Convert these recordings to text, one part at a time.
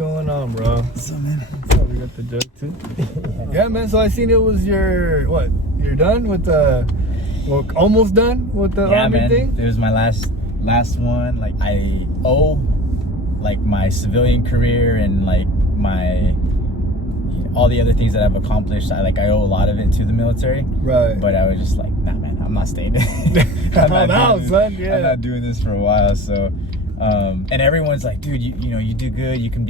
going on, bro? So, man. So we got the joke too. Yeah, man. So I seen it was your what? You're done with the, well, almost done with the army thing. It was my last one. Like I owe, like my civilian career and like my all the other things that I've accomplished. I owe a lot of it to the military. Right. But I was just like, nah, man, I'm not staying. I'm not doing this for a while. So, and everyone's like, dude, you do good. You can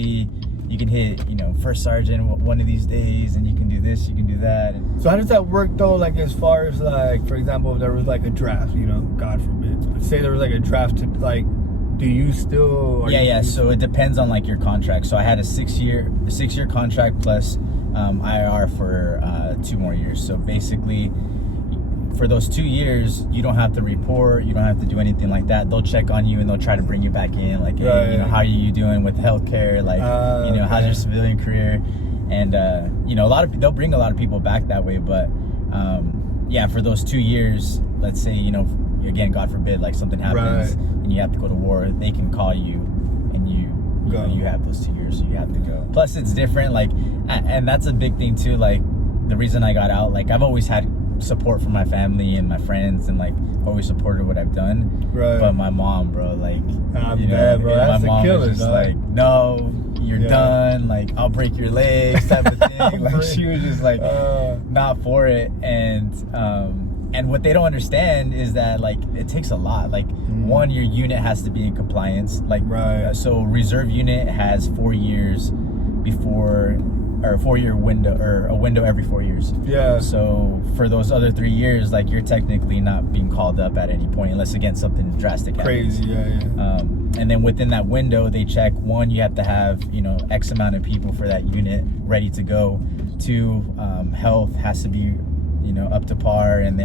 hit, first sergeant one of these days, and you can do this, you can do that. And so how does that work though? Like as far as like, for example, if there was like a draft, God forbid, but say there was like a draft to like, do you still? Yeah. So it depends on like your contract. So I had a 6-year contract plus IR for 2 more years. So basically, for those 2 years, you don't have to report, you don't have to do anything like that. They'll check on you and they'll try to bring you back in, like, hey, how are you doing with healthcare? Like, how's your civilian career? And they'll bring a lot of people back that way. But for those 2 years, let's say, again, God forbid, like something happens and you have to go to war, they can call you and you have those 2 years, so you have to go. Plus it's different, like, and that's a big thing too. Like the reason I got out, like I've always had support from my family and my friends, and like always supported what I've done. Right. But my mom, bro, like, bro, my mom killer, was just like, no, you're done. Like, I'll break your legs, type of thing. Like, she was just like, not for it. And what they don't understand is that like it takes a lot. Like, one, your unit has to be in compliance. Like, so reserve unit has 4 years before. Or a 4-year window, or a window every 4 years. Yeah. So for those other 3 years, like you're technically not being called up at any point, unless again something drastic happens. Crazy, yeah. And then within that window, they check, one, you have to have X amount of people for that unit ready to go. 2, health has to be up to par, and we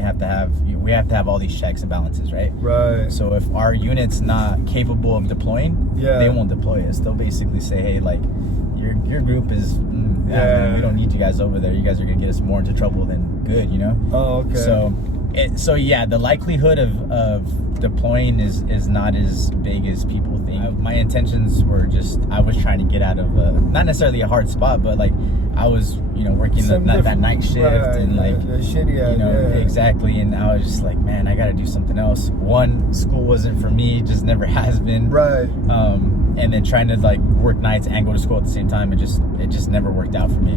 have to have all these checks and balances, right? Right. So if our unit's not capable of deploying, they won't deploy us. They'll basically say, hey, like, your group is man, we don't need you guys over there. You guys are gonna get us more into trouble than good, Oh, okay. So the likelihood of deploying is not as big as people think. My intentions were just, I was trying to get out of not necessarily a hard spot, but like I was working that night shift, and like shitty, exactly. And I was just like, man, I got to do something else. One, school wasn't for me, just never has been. Right. And then trying to like work nights and go to school at the same time, it just never worked out for me.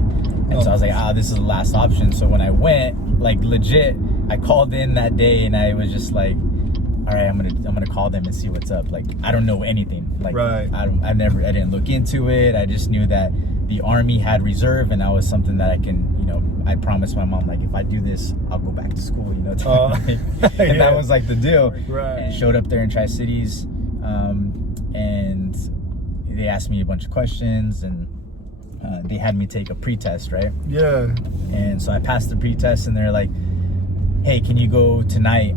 And so I was like, this is the last option. So when I went, like legit, I called in that day and I was just like, all right, I'm gonna call them and see what's up. Like, I don't know anything. Like, I didn't look into it. I just knew that the Army had reserve, and that was something that I can, I promised my mom, like, if I do this, I'll go back to school, and that was like the deal. Right. And showed up there in Tri-Cities, and they asked me a bunch of questions, and they had me take a pre-test, right? Yeah. And so I passed the pre-test, and they're like, hey, can you go tonight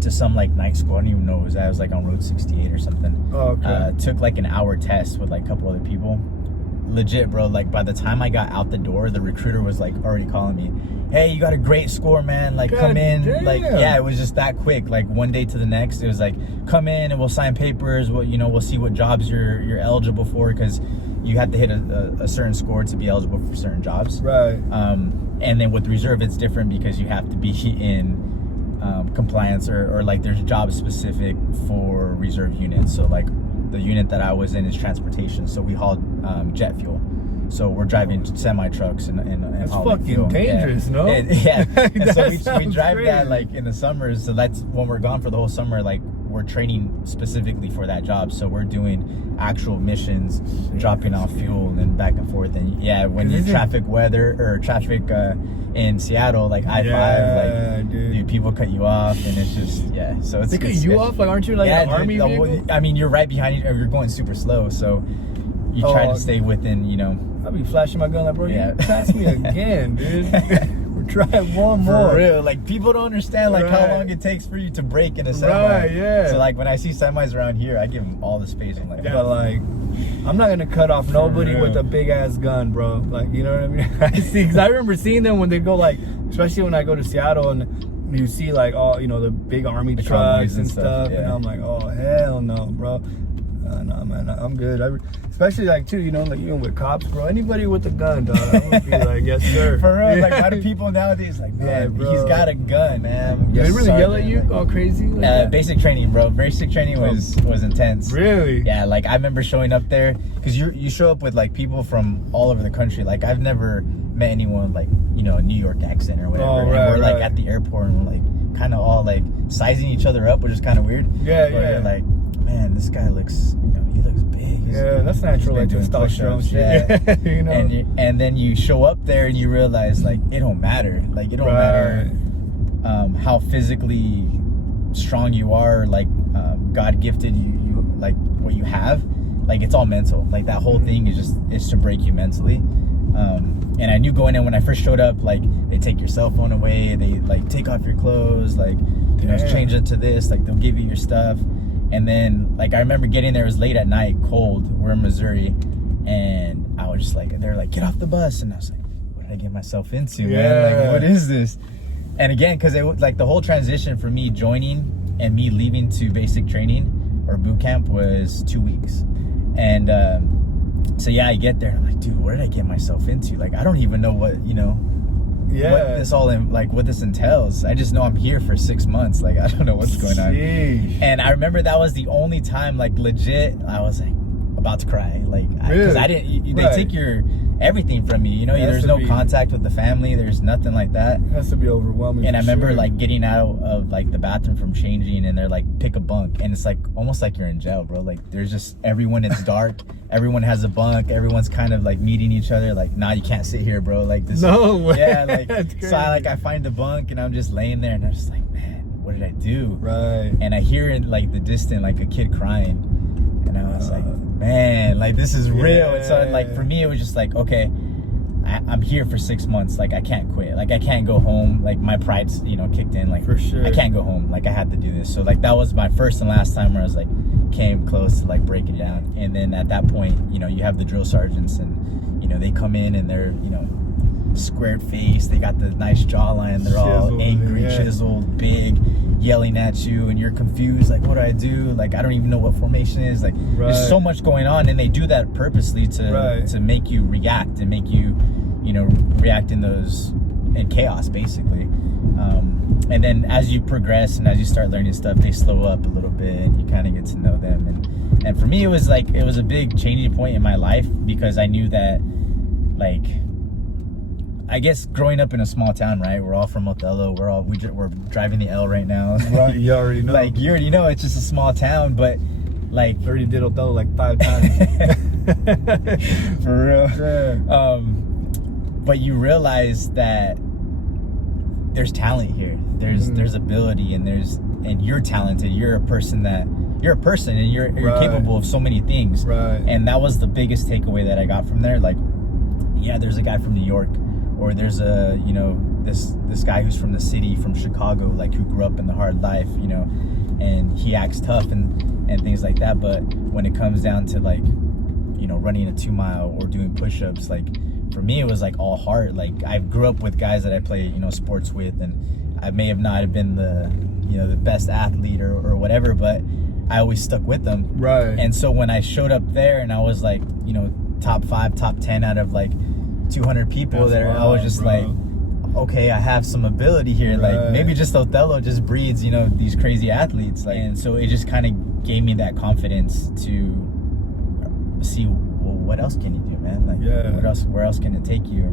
to some like night school? I don't even know what it was. I was like on Road 68 or something. Oh, okay. Took like an hour test with like a couple other people. Legit, bro, like by the time I got out the door, the recruiter was like already calling me, hey, you got a great score, man, like come in. Damn. Like, yeah, it was just that quick. Like one day to the next, it was like, come in and we'll sign papers. We'll see what jobs you're eligible for, because you have to hit a certain score to be eligible for certain jobs. Right. And then with reserve, it's different because you have to be in compliance, or like there's jobs specific for reserve units. So like the unit that I was in is transportation, so we hauled jet fuel. So we're driving semi trucks and that's hauling fucking fuel. dangerous, no? And so we drive crazy. That like in the summers. So that's when we're gone for the whole summer. Like we're training specifically for that job. So we're doing actual missions, dropping off fuel and then back and forth. And when you traffic in Seattle, like I-5, like dude, people cut you off, and it's just So they cut you off, like aren't you like an army vehicle? I mean, you're right behind you. You're going super slow, so you try to stay within. I'll be flashing my gun like, bro, you pass me again, dude. We're trying one more. For real, like people don't understand like how long it takes for you to brake in a semi. Right, yeah. So like when I see semis around here, I give them all the space. I'm like, but like, I'm not gonna cut off nobody with a big ass gun, bro. Like, you know what I mean? Because I remember seeing them when they go like, especially when I go to Seattle and you see like all the big army trucks and stuff, and I'm like, oh hell no, bro. No, man, I'm good. Especially like too, you know, like even with cops, bro. Anybody with a gun, dog, I'm gonna be like, yes, sir. For real, like, why do people nowadays like, man, bro. he's got a gun, man. Did they really yell at you, like, all crazy? Like that? Basic training, bro. Basic training was intense. Really? Yeah, like I remember showing up there because you show up with like people from all over the country. Like I've never met anyone like, you know, a New York accent or whatever. Oh, And right, we're like right. at the airport and we're like kind of all like sizing each other up, which is kind of weird. Yeah, but yeah. You're like, man, this guy looks, you know, he looks big. Yeah, that's natural, like testosterone shit. Yeah. You know? And then you show up there and you realize like it don't matter. Like it don't matter how physically strong you are, like God gifted you like what you have. Like it's all mental. Like that whole thing is to break you mentally. And I knew going in when I first showed up, like they take your cell phone away, they like take off your clothes, like you know, change into this, like they'll give you your stuff. And then like I remember getting there, it was late at night, cold. We're in Missouri, and I was just like, they're like, get off the bus, and I was like, what did I get myself into, man? Like what is this? And again, because it was like the whole transition for me joining and me leaving to basic training or boot camp was 2 weeks. And so yeah, I get there and I'm like, dude, what did I get myself into? Like I don't even know what, you know, what this all like what this entails. I just know I'm here for 6 months. Like I don't know what's going on. And I remember that was the only time, like legit, I was like about to cry. Like because I didn't. They take your everything from you. You know, there's no contact with the family. There's nothing like that. It has to be overwhelming. And I remember like getting out of like the bathroom from changing, and they're like, pick a bunk, and it's like almost like you're in jail, bro. Like there's just everyone. It's dark. Everyone has a bunk. Everyone's kind of like meeting each other. Like, nah, you can't sit here, bro. Like this. No way. Yeah, like so. I find the bunk, and I'm just laying there, and I'm just like, man, what did I do? Right. And I hear in like the distance, like a kid crying, and I was like, man, like this is real. And so like for me, it was just like, okay, I'm here for 6 months. Like I can't quit. Like I can't go home. Like my pride's, you know, kicked in. Like for sure, I can't go home. Like I had to do this. So like that was my first and last time where I was like came close to like breaking down. And then at that point, you know, you have the drill sergeants, and you know they come in and they're, you know, squared face. They got the nice jawline. They're all angry, chiseled, big, yelling at you, and you're confused. Like, what do I do? Like, I don't even know what formation is. Like, there's so much going on, and they do that purposely to make you react and make you, you know, react in chaos, basically. And then as you progress and as you start learning stuff, they slow up a little bit, and you kind of get to know them. And for me, it was a big changing point in my life, because I knew that, like, I guess growing up in a small town, right? We're all from Othello. We're driving the L right now. Right, you already know. Like you already know, it's just a small town, but like I already did Othello like 5 times. For real. Yeah. But you realize that there's talent here. There's ability, and you're talented. You're a person, and you're capable of so many things. Right. And that was the biggest takeaway that I got from there. Like, yeah, there's a guy from New York, or there's a, you know, this guy who's from the city, from Chicago, like who grew up in the hard life, you know, and he acts tough and things like that. But when it comes down to like, you know, running a 2 mile or doing push-ups, like for me, it was like all heart. Like I grew up with guys that I play, you know, sports with, and I may have not have been the, you know, the best athlete or whatever, but I always stuck with them. Right. And so when I showed up there and I was like, you know, top 5, top 10 out of like 200 people there, I was just like, okay, I have some ability here. Like maybe just Othello just breeds, you know, these crazy athletes. Like, and so it just kind of gave me that confidence to see, well, what else can you do, man? Like, where else can it take you?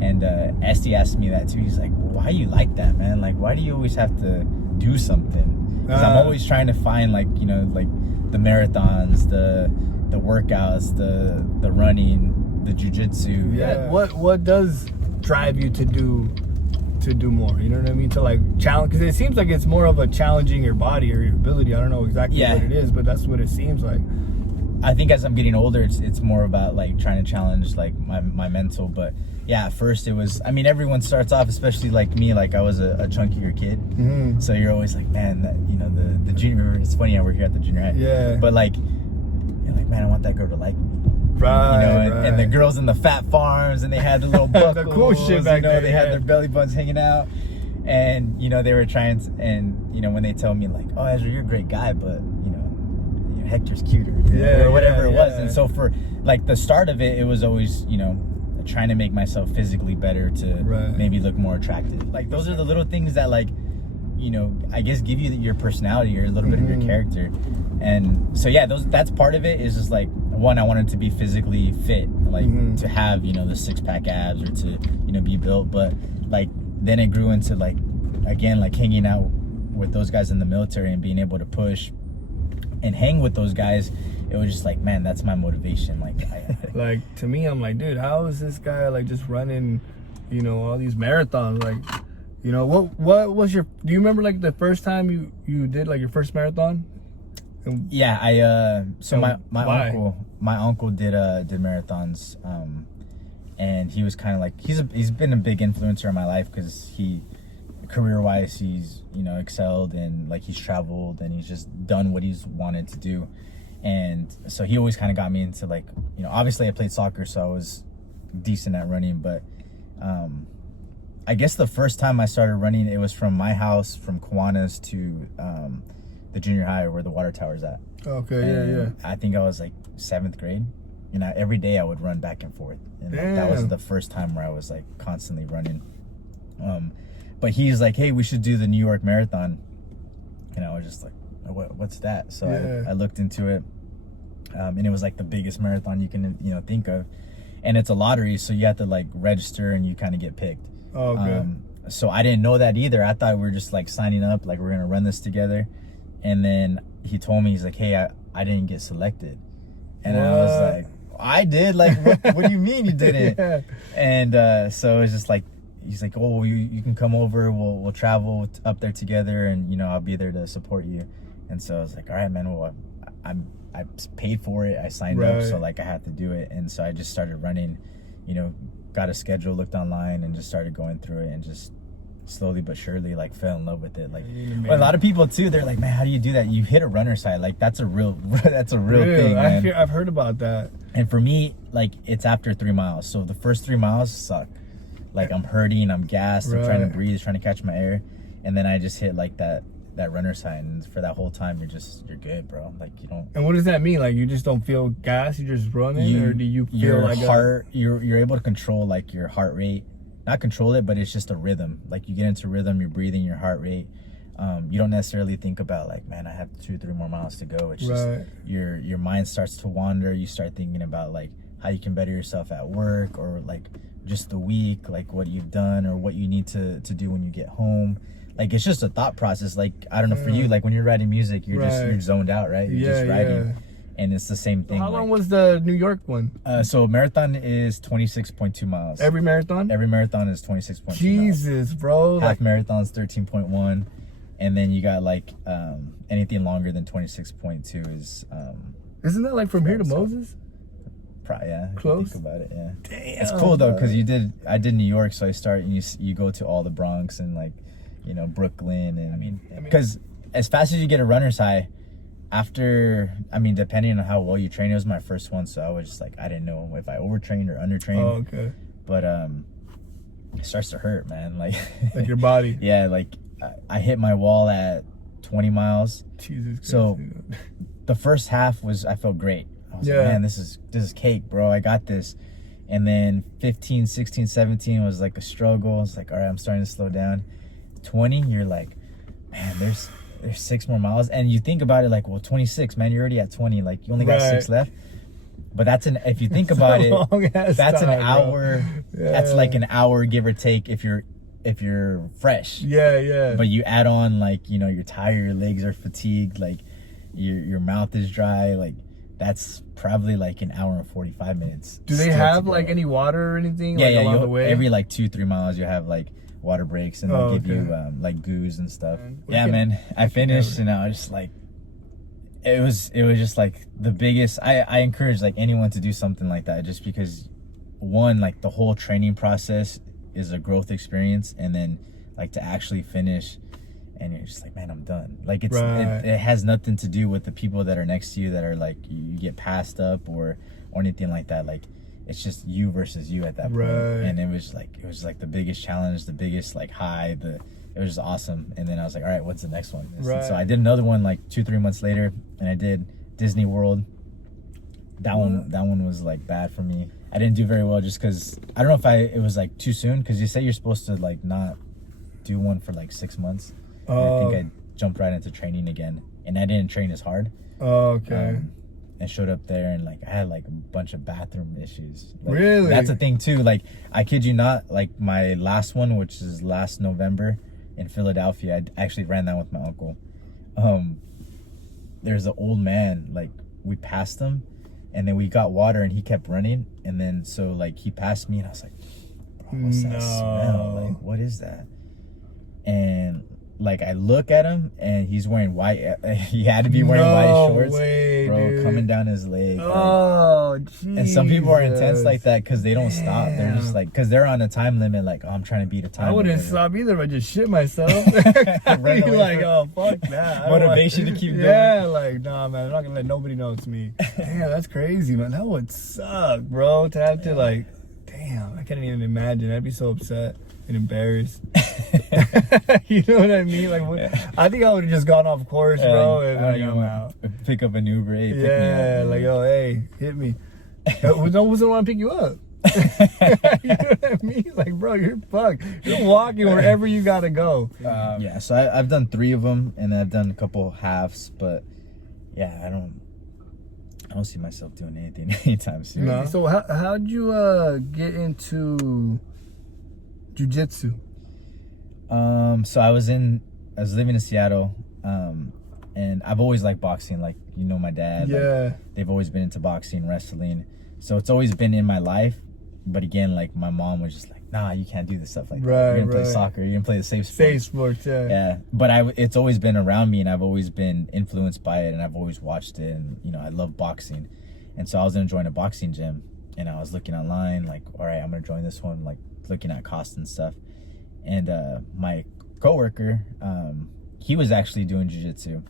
And Esty asked me that too. He's like, well, why are you like that, man? Like, why do you always have to do something? Because I'm always trying to find, like, you know, like the marathons, the workouts, the running, the jiu-jitsu. What does drive you to do more? You know what I mean? To like challenge, because it seems like it's more of a challenging your body or your ability. I don't know exactly what it is, but that's what it seems like. I think as I'm getting older, it's more about like trying to challenge like my mental. But yeah, at first it was, I mean, everyone starts off, especially like me, like I was a chunkier kid. Mm-hmm. So you're always like, man, that, you know, the junior, it's funny how we're here at the junior high. Yeah. But like, you're like, man, I want that girl to like me. Right, you know, and the girls in the fat farms, and they had the little buckles, the cool shit back there. They had their belly buttons hanging out, and you know they were trying to, and you know when they tell me like, oh, Ezra, you're a great guy, but you know, Hector's cuter, or whatever it was. And so for like the start of it, it was always, you know, trying to make myself physically better to maybe look more attractive. Like those are the little things that, like, you know, I guess give you your personality or a little bit of your character. And so yeah, that's part of it. Is just like, one, I wanted to be physically fit, like to have, you know, the 6-pack abs, or to, you know, be built. But like then it grew into like, again, like hanging out with those guys in the military and being able to push and hang with those guys. It was just like, man, that's my motivation. Like like to me, I'm like, dude, how is this guy like just running, you know, all these marathons? Like, you know, what was your, do you remember like the first time you did like your first marathon? Yeah, so my uncle did marathons, and he was kind of like, he's been a big influencer in my life, because he, career-wise, he's, you know, excelled, and like he's traveled and he's just done what he's wanted to do. And so he always kind of got me into, like, you know, obviously I played soccer, so I was decent at running, but I guess the first time I started running, it was from my house, from Kiwanis to the junior high where the water tower's at. Okay, and I think I was like 7th grade. You know, every day I would run back and forth. And like, that was the first time where I was like constantly running. But he's like, hey, we should do the New York Marathon. And I was just like, what's that? So I looked into it. And it was like the biggest marathon you can, you know, think of. And it's a lottery, so you have to like register and you kind of get picked. Oh, okay. So I didn't know that either. I thought we were just like signing up, like we're gonna run this together. And then he told me, he's like, hey, I didn't get selected. And I was like, I did? Like, what do you mean you didn't? And so it was just like, he's like, oh, you can come over, we'll travel up there together, and, you know, I'll be there to support you. And so I was like, all right, man, well, I paid for it, I signed up, so like I had to do it. And so I just started running, you know, got a schedule, looked online, and just started going through it, and just slowly but surely like fell in love with it. Like, but a lot of people too, they're like, man, how do you do that? You hit a runner side, like that's a real thing, man. I've heard about that. And for me, like, it's after 3 miles, so the first 3 miles suck. Like, I'm hurting, I'm gassed, I'm trying to breathe, trying to catch my air, and then I just hit like that runner sign, and for that whole time you're good, bro. Like, you don't. And what does that mean? Like, you just don't feel gas, you're just running, or do you feel your like heart? You're able to control like your heart rate. Not control it, but it's just a rhythm. Like, you get into rhythm, you're breathing, your heart rate. You don't necessarily think about like, man, I have 2-3 more miles to go. It's just your mind starts to wander. You start thinking about like how you can better yourself at work, or like just the week, like what you've done or what you need to do when you get home. Like, it's just a thought process. Like, I don't know, for you, like when you're writing music, you're zoned out, right? You're just writing. And it's the same thing. So how long was the New York one? So marathon is 26.2 miles. Every marathon? Every marathon is 26.2 miles. Jesus, bro. Half marathon's 13.1. And then you got like anything longer than 26.2 is... Isn't that like from here to Moses? Yeah. Close? Think about it, yeah. Damn. It's cool though, because I did New York, so I start and you go to all the Bronx and like, you know, Brooklyn. And I mean, because as fast as you get a runner's high, after, I mean, depending on how well you train, it was my first one, so I was just like, I didn't know if I overtrained or undertrained. Oh, okay. But it starts to hurt, man. Like your body. Yeah, like I hit my wall at 20 miles. Jesus Christ. So the first half I felt great. I was like, man, this is cake, bro. I got this. And then 15, 16, 17 was like a struggle. It's like, all right, I'm starting to slow down. 20, you're like, man, there's 6 more miles. And you think about it like, well, 26, man, you're already at 20. Like, you only got 6 left. But if you think about it, that's an hour. That's like an hour, give or take, if you're fresh. Yeah. But you add on, like, you know, you're tired, your legs are fatigued, like your mouth is dry, like that's probably like an hour and 45 minutes. Do they have like any water or anything? Yeah, along the way? Every like 2-3 miles you have like water breaks, and they'll give you like goos and stuff. Man, I finished and I was just like, it was just like the biggest. I encourage like anyone to do something like that, just because, one, like the whole training process is a growth experience, and then like to actually finish and you're just like, man, I'm done. Like it has nothing to do with the people that are next to you that are like, you get passed up or anything like that. Like, it's just you versus you at that point. And it was like the biggest challenge, the biggest like high, it was just awesome. And then I was like, all right, what's the next one? So I did another one like 2-3 months later, and I did Disney World. That one was like bad for me. I didn't do very well just because I don't know if it was like too soon, because you say you're supposed to like not do one for like 6 months. I think I jumped right into training again, and I didn't train as hard. Okay. I showed up there and like I had like a bunch of bathroom issues. Like, really? That's a thing too. Like, I kid you not, like my last one, which is last November in Philadelphia, I actually ran that with my uncle. There's an old man, like we passed him, and then we got water and he kept running, and then so like he passed me and I was like, what's that smell? Like, what is that? And like I look at him and he's wearing white. He had to be wearing white shorts, bro, dude. Coming down his leg. Oh, Jesus. And some people are intense like that because they don't stop. They're just like, because they're on a time limit. Like, oh, I'm trying to beat a time. I wouldn't limit. Stop either if I just shit myself. I'd be like, oh fuck that. Motivation to keep going. Yeah, like nah, man. I'm not gonna let nobody know it's me. Damn, that's crazy, man. That would suck, bro. To have to like, damn, I can't even imagine. I'd be so upset and embarrassed. You know what I mean? Like, I think I would have just gone off course, bro, and like, I'm out. Pick up an Uber, hey, pick me up, like, yo, hey, hit me. Who's the one to pick you up? You know what I mean? Like, bro, you're fucked. You're walking wherever you gotta go. Yeah, so I've done 3 of them, and I've done a couple halves, but yeah, I don't see myself doing anything anytime soon. No. So how'd you get into jiu-jitsu? So I was living in Seattle, and I've always liked boxing. Like, you know, my dad, like, they've always been into boxing, wrestling. So it's always been in my life. But again, like, my mom was just like, nah, you can't do this stuff like that. You're gonna play soccer. You're gonna play the safe sport. Safe sports, yeah. Yeah, but it's always been around me, and I've always been influenced by it, and I've always watched it, and you know, I love boxing. And so I was gonna join a boxing gym, and I was looking online, like, all right, I'm gonna join this one, like looking at costs and stuff. And my coworker, he was actually doing jiu-jitsu,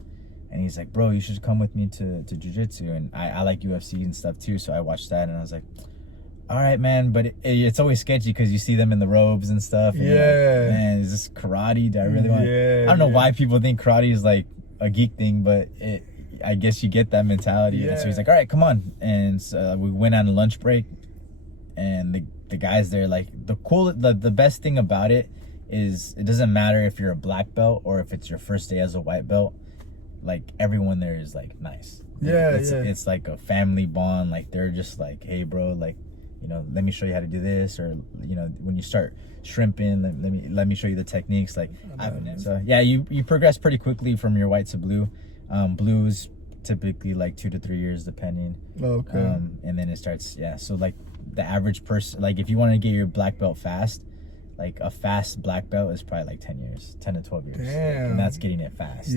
and he's like, bro, you should come with me to jiu-jitsu. And I like UFC and stuff too, so I watched that, and I was like, all right, man. But it's always sketchy because you see them in the robes and stuff, and you're like, man, is this karate? Do I really want I don't know why people think karate is like a geek thing, but I guess you get that mentality. And so he's like, all right, come on. And so we went on a lunch break, and the guys there, like, the best thing about it is it doesn't matter if you're a black belt or if it's your first day as a white belt. Like, everyone there is like nice. It's like a family bond. Like, they're just like, hey bro, like, you know, let me show you how to do this, or you know, when you start shrimping, let me show you the techniques. Like, so yeah, you progress pretty quickly from your white to blue. Blues typically like 2 to 3 years depending. Okay. And then it starts, so like the average person, like if you want to get your black belt fast, like a fast black belt is probably like 10 to 12 years. Damn. And that's getting it fast.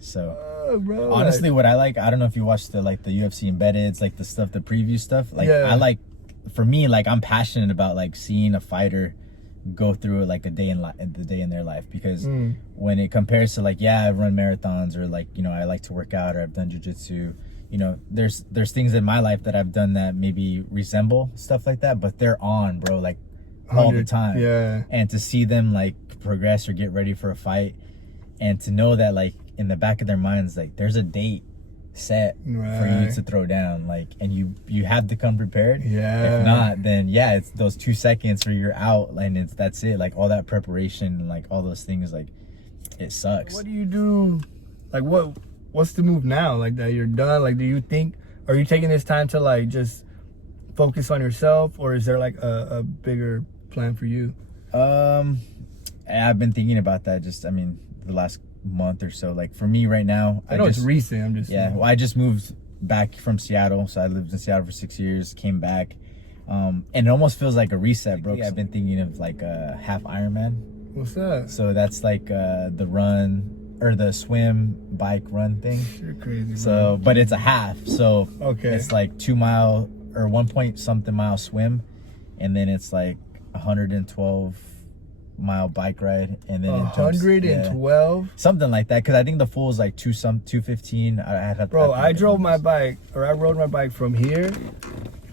So bro, honestly, what I like, I don't know if you watched the UFC embedded, like the stuff, the preview stuff. Like, I like, for me, like, I'm passionate about like seeing a fighter go through like a day in their life, because when it compares to like, I run marathons, or like, you know, I like to work out, or I've done jiu-jitsu, you know, there's things in my life that I've done that maybe resemble stuff like that, but they're on, bro, like all the time. And to see them like progress or get ready for a fight, and to know that like in the back of their minds, like there's a date set for you to throw down, like, and you have to come prepared. If not, then it's those 2 seconds where you're out, and that's it. Like, all that preparation and like all those things, like, it sucks. What do you do? Like, what's the move now? Like, that you're done? Like, are you taking this time to like just focus on yourself, or is there like a bigger plan for you? I've been thinking about that, just, I mean, the last month or so. Like, for me right now, I know it's recent. I'm just well, I just moved back from Seattle, so I lived in Seattle for 6 years, came back, and it almost feels like a reset, bro. I've been thinking of like a half Ironman. What's that? So that's like the run or the swim bike run thing. You're crazy, so bro. But it's a half, so it's like 2 mile or 1 point something mile swim, and then it's like 112 mile bike ride, and then 112 something like that, because I think the full is like 215. I rode my bike from here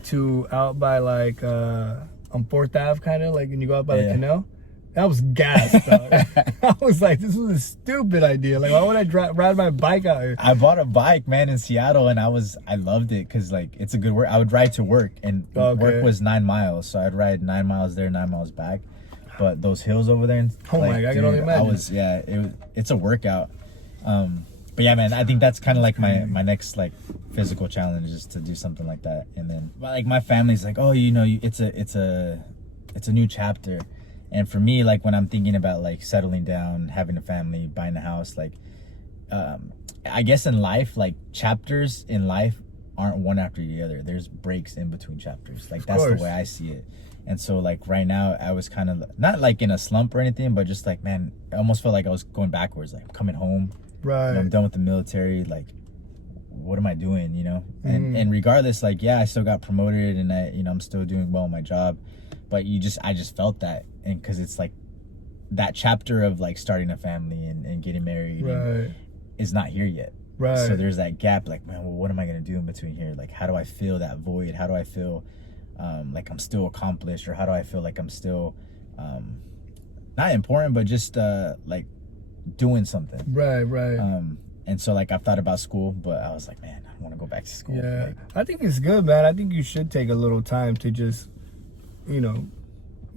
to out by like on 4th Ave, kind of like when you go out by the canal, That was gas, dog. I was like, this was a stupid idea. Like, why would I ride my bike out here? I bought a bike, man, in Seattle, and I loved it because like it's a good work. I would ride to work, and work was 9 miles, so I'd ride 9 miles there, 9 miles back. But those hills over there, oh my God, I can only imagine. It's a workout. But yeah, man, I think that's kind of like my next like physical challenge is to do something like that. And then like my family's like, oh, you know, it's a new chapter. And for me, like when I'm thinking about like settling down, having a family, buying a house, like I guess in life, like chapters in life aren't one after the other. There's breaks in between chapters. Like that's the way I see it. And so like right now I was kind of not like in a slump or anything, but just like, man, I almost felt like I was going backwards. Like I'm coming home, right? I'm done with the military. Like, what am I doing? You know? And regardless, like, yeah, I still got promoted and I'm still doing well in my job, but I just felt that. And cause it's like that chapter of like starting a family and getting married is not here yet. Right. So there's that gap, like, man, well, what am I going to do in between here? Like, how do I fill that void? How do I feel like I'm still accomplished, or how do I feel like I'm still not important, but just like doing something. Right. And so like I've thought about school, but I was like, man, I want to go back to school. Yeah. Like, I think it's good, man. I think you should take a little time to just,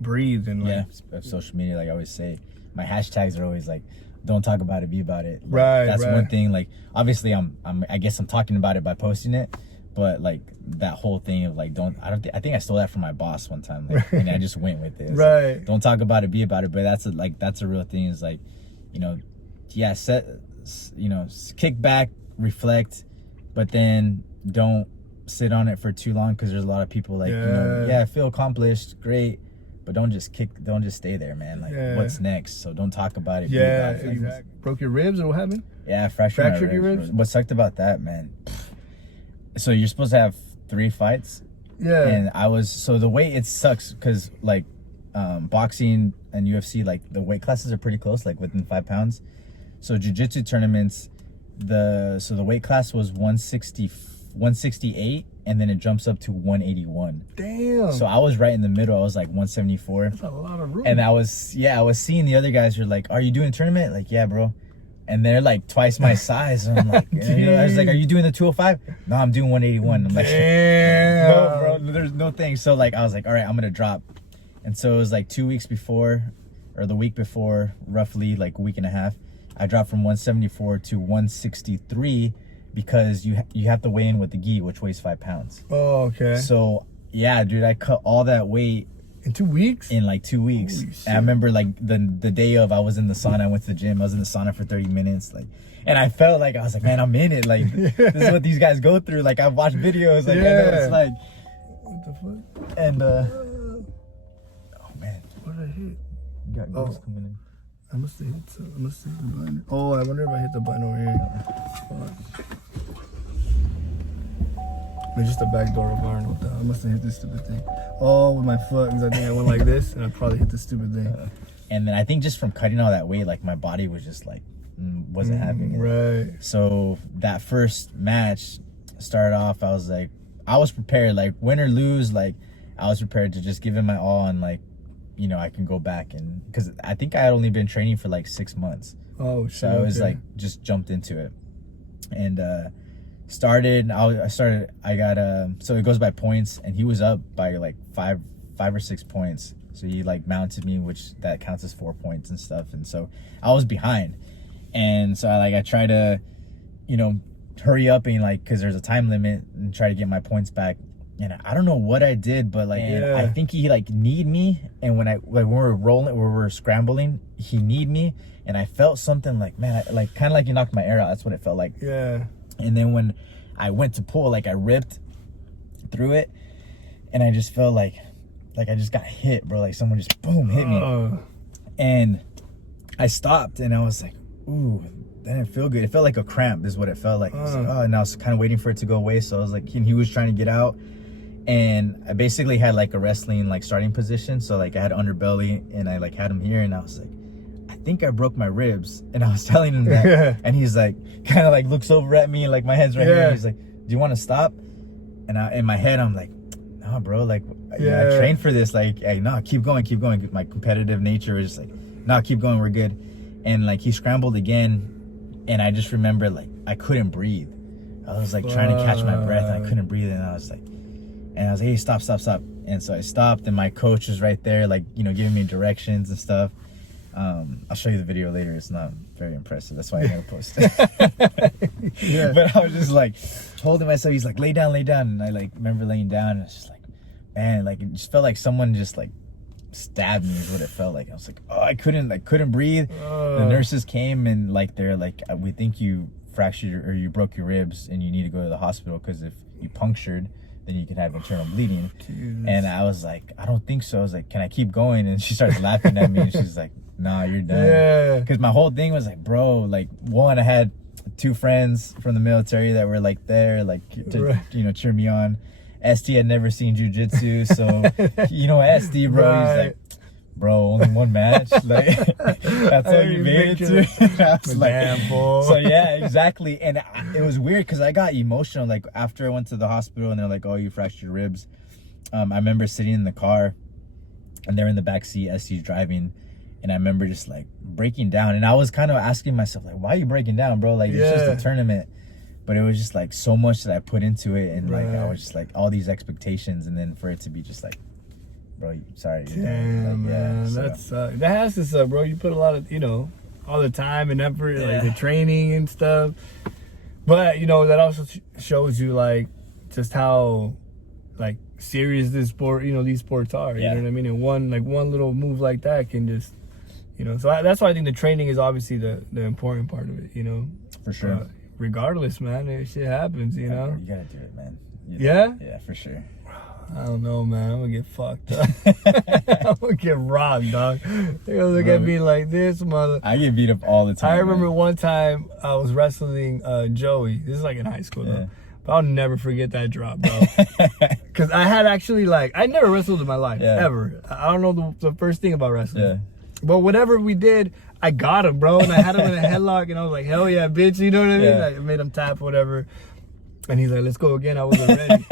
breathe and like social media, like I always say, my hashtags are always like, don't talk about it, be about it. Like, right. That's one thing. Like obviously I guess I'm talking about it by posting it, but like that whole thing of like I think I stole that from my boss one time, like, and I just went with it. Right. Like, don't talk about it, be about it. But that's a real thing. Is like, kick back, reflect, but then don't sit on it for too long, because there's a lot of people like feel accomplished, great, but don't just stay there, man. Like what's next? So don't talk about it. Yeah, exactly. Broke your ribs or what happened? Yeah, fractured your ribs. What sucked about that, man? So you're supposed to have 3 fights. Yeah. And the way it sucks, because like boxing and UFC, like the weight classes are pretty close, like within 5 pounds. So jiu-jitsu tournaments, the weight class was 168, and then it jumps up to 181. Damn. So I was right in the middle. I was like 174. That's a lot of room. And I was seeing the other guys who were like, are you doing a tournament? Like, yeah, bro. And they're like twice my size. And I'm like, I was like, are you doing the 205? No, I'm doing 181. I'm like, damn. No, bro, there's no thing. So like, I was like, all right, I'm going to drop. And so it was like 2 weeks before, or the week before, roughly like a week and a half, I dropped from 174 to 163, because you have to weigh in with the gi, which weighs 5 pounds. Oh, okay. So yeah, dude, I cut all that weight in 2 weeks. In like 2 weeks. And I remember like the day of, I was in the sauna. I went to the gym. I was in the sauna for 30 minutes. Like, and I felt like I was like, man, I'm in it. Like this is what these guys go through. Like I've watched videos. Like I know it's like. What the fuck? And oh man, what did I hit? You got ghosts coming in. I must have hit the button. Oh, I wonder if I hit the button over here. It's just a back door of a barn. I must have hit this stupid thing. Oh, with my foot, because I think I went like this, and I probably hit this stupid thing. And then I think just from cutting all that weight, like my body was just like, wasn't having it. Right. So that first match started off, I was like, I was prepared, like win or lose, like I was prepared to just give it my all, and like, I can go back, and because I think I had only been training for like 6 months. Oh shit. So I was like, just jumped into it, and I got so it goes by points, and he was up by like five or 6 points. So he like mounted me, which that counts as 4 points and stuff. And so I was behind, and so I try to, hurry up and like, cause there's a time limit, and try to get my points back. And I don't know what I did, but like I think he like kneed me, and when we were scrambling, he kneed me, and I felt something like, man, like kind of like you knocked my air out. That's what it felt like. Yeah. And then when I went to pull, like I ripped through it, and I just felt like I just got hit, bro. Like someone just boom hit me, and I stopped, and I was like, ooh, that didn't feel good. It felt like a cramp is what it felt like. I was like, oh, and I was kind of waiting for it to go away. So I was like, he was trying to get out, and I basically had like a wrestling like starting position. So like I had underbelly, and I like had him here, and I was like, I think I broke my ribs. And I was telling him that, and he's like, kind of like looks over at me, like my head's right here, and he's like, do you want to stop? And in my head, I'm like, no, bro, like, yeah, I trained for this. Like, hey, no, keep going. My competitive nature was just like, no, keep going, we're good. And like, he scrambled again, and I just remember like I couldn't breathe. I was like trying to catch my breath, and I couldn't breathe, and I was like, hey, stop. And so I stopped, and my coach was right there, like, you know, giving me directions and stuff. I'll show you the video later. It's not very impressive. That's why I never post it. Yeah. But I was just like holding myself. He's like, lay down. And I like remember laying down, and it's just like, man, like it just felt like someone just like stabbed me is what it felt like. I was like, oh, I couldn't breathe. The nurses came, and like, they're like, we think you fractured or you broke your ribs, and you need to go to the hospital, because if you punctured, then you can have internal bleeding. Jesus. And I was like, I don't think so. I was like, can I keep going? And she starts laughing at me, and she's like, nah, you're done. Yeah. Because my whole thing was like, bro, like, one, I had 2 friends from the military that were like there, like, to, you know, cheer me on. SD had never seen jiu-jitsu, so you know, SD, bro, he's like, bro, only 1 match, like, that's all you made it to. I was like, damn, so yeah, exactly. And it was weird because I got emotional, like, after I went to the hospital, and they're like, oh, you fractured your ribs. I remember sitting in the car, and they're in the back seat, SD's driving, and I remember just like breaking down, and I was kind of asking myself, like, why are you breaking down, bro? Like, it's just a tournament. But it was just like so much that I put into it, and like I was just like all these expectations, and then for it to be just like, bro, sorry. Damn, like, man, so. That has to suck, bro. You put a lot of, you know, all the time and effort, like the training and stuff. But you know, that also shows you like just how like serious this sport, you know, these sports are. You know what I mean? And one little move like that can just, you know. So that's why I think the training is obviously the important part of it. You know, for sure. Regardless, man, shit happens, you know? You gotta do it, man. Yeah, for sure. I don't know, man. I'm gonna get fucked up. I'm gonna get robbed, dog. They're gonna look at me like this, mother. I get beat up all the time. I remember one time I was wrestling Joey. This is like in high school, though. But I'll never forget that drop, bro. Because I had actually, like, I never wrestled in my life, ever. I don't know the first thing about wrestling. Yeah. But whatever we did, I got him, bro, and I had him in a headlock, and I was like, hell yeah, bitch, you know what I mean? I made him tap, whatever. And he's like, let's go again. I wasn't ready.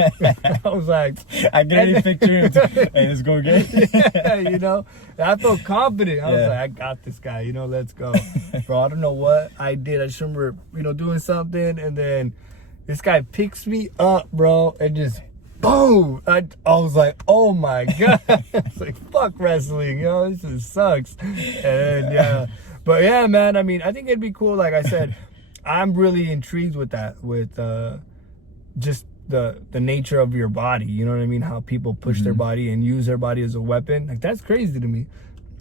I was like, I can already picture him. Hey, let's go again. Yeah, you know, and I felt confident. I was like, I got this guy, you know, let's go. Bro, I don't know what I did. I just remember, you know, doing something, and then this guy picks me up, bro, and just boom. I was like, oh my God. It's like, fuck wrestling, you know, this just sucks. And but yeah, man, I mean, I think it'd be cool. Like I said, I'm really intrigued with that, with just the nature of your body, you know what I mean? How people push their body and use their body as a weapon. Like, that's crazy to me.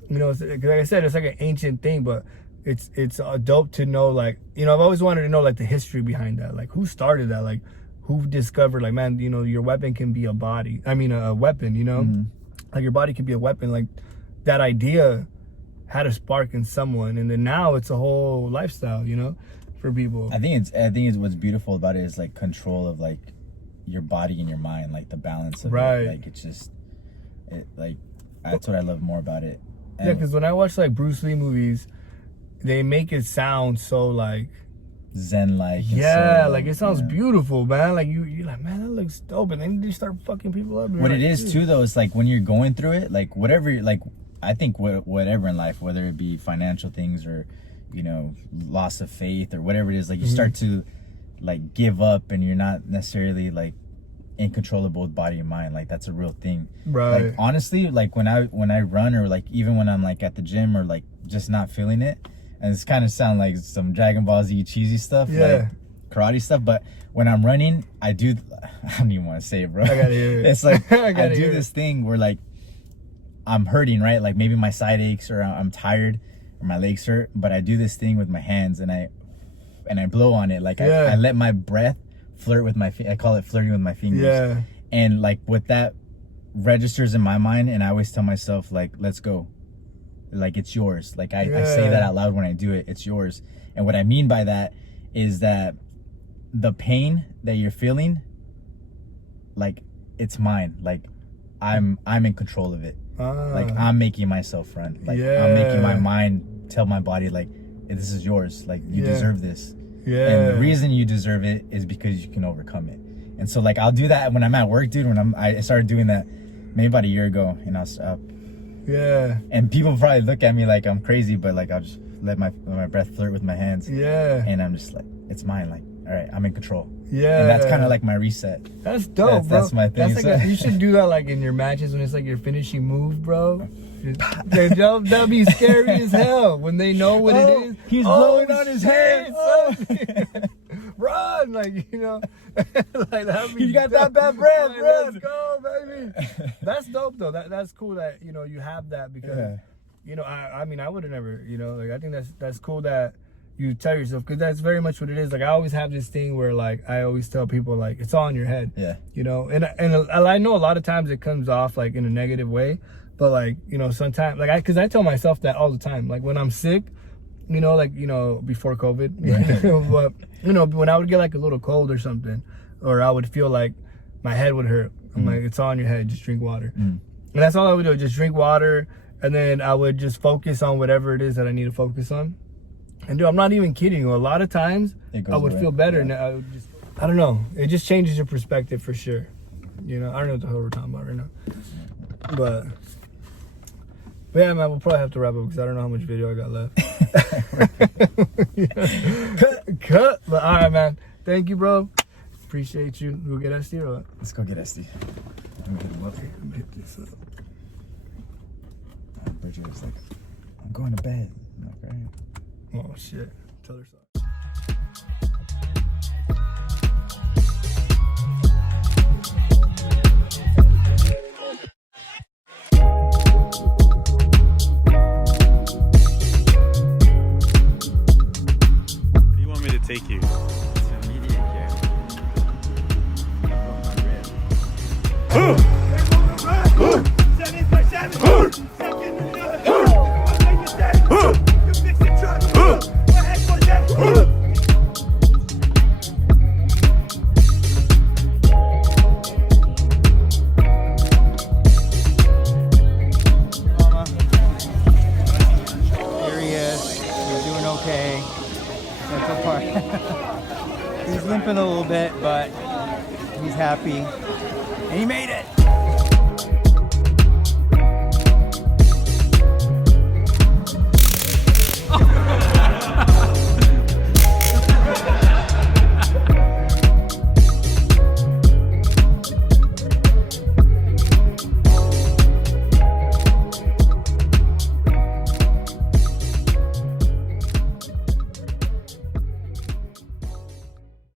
You know, like I said, it's like an ancient thing, but it's dope to know, like, you know, I've always wanted to know, like, the history behind that. Like, who started that? Like, who discovered, like, man, you know, your weapon can be a weapon, you know? Like, your body can be a weapon. Like, that idea had a spark in someone, and then now it's a whole lifestyle, you know, for people. I think it's what's beautiful about it is like control of like your body and your mind, like the balance of it. Like, it's just like that's what I love more about it. And because when I watch like Bruce Lee movies, they make it sound so like zen-like. Yeah, so, like it sounds beautiful, man. Like you're like, man, that looks dope, and then they start fucking people up. What it is too, though, is like when you're going through it, like whatever, like I think whatever in life, whether it be financial things or, you know, loss of faith or whatever it is, like you start to like give up, and you're not necessarily like in control of both body and mind. Like, that's a real thing. Right. Like, honestly, like when I run, or like even when I'm like at the gym, or like just not feeling it, and it's kind of sound like some Dragon Ball Z cheesy stuff, like karate stuff, but when I'm running, I don't even want to say it, bro. I gotta hear it. It's like I do this thing where like I'm hurting, right? Like maybe my side aches, or I'm tired, or my legs hurt, but I do this thing with my hands, and I blow on it. Like I let my breath flirt with my I call it flirting with my fingers. Yeah. And like what that registers in my mind, and I always tell myself, like, let's go. Like, it's yours. Like I say that out loud when I do it. It's yours. And what I mean by that is that the pain that you're feeling, like, it's mine. Like I'm in control of it. Like I'm making myself run. Like I'm making my mind tell my body, like, this is yours. Like, you deserve this. Yeah. And the reason you deserve it is because you can overcome it. And so like I'll do that when I'm at work, dude. I started doing that maybe about a year ago, and I was up. Yeah. And people probably look at me like I'm crazy, but like I'll just let my breath flirt with my hands. Yeah. And I'm just like, it's mine. Like, all right, I'm in control. Yeah. And that's kind of like my reset. That's dope, bro. That's my thing. That's like you should do that like in your matches when it's like your finishing move, bro. That'll be scary as hell when they know what it is. He's blowing on his hands. Run, like, you know. Like that'd be You got that bad breath, like, bro. Let's go, baby. That's dope though. That's cool that, you know, you have that because you know, I mean, I would have never, you know, like I think that's cool that you tell yourself, because that's very much what it is. Like I always have this thing where like I always tell people like it's all in your head. Yeah. You know, and I know a lot of times it comes off like in a negative way, but like, you know, sometimes like because I tell myself that all the time. Like when I'm sick, you know, like, you know, before COVID, but you know, when I would get like a little cold or something, or I would feel like my head would hurt, I'm like, it's all in your head, just drink water. And that's all I would do, just drink water, and then I would just focus on whatever it is that I need to focus on. And dude, I'm not even kidding you, a lot lot of times I would feel better, and I would just, I don't know, it just changes your perspective for sure. You know, I don't know what the hell we're talking about right now, but yeah, man, we'll probably have to wrap up because I don't know how much video I got left. Cut. But all right, man. Thank you, bro. Appreciate you. We'll get SD or what? Let's go get SD. Let me hit him up. Hit this up. Bridget's like, I'm going to bed. Okay. Oh shit. Tell her so. Take you. He's limping a little bit, but he's happy. And he made it.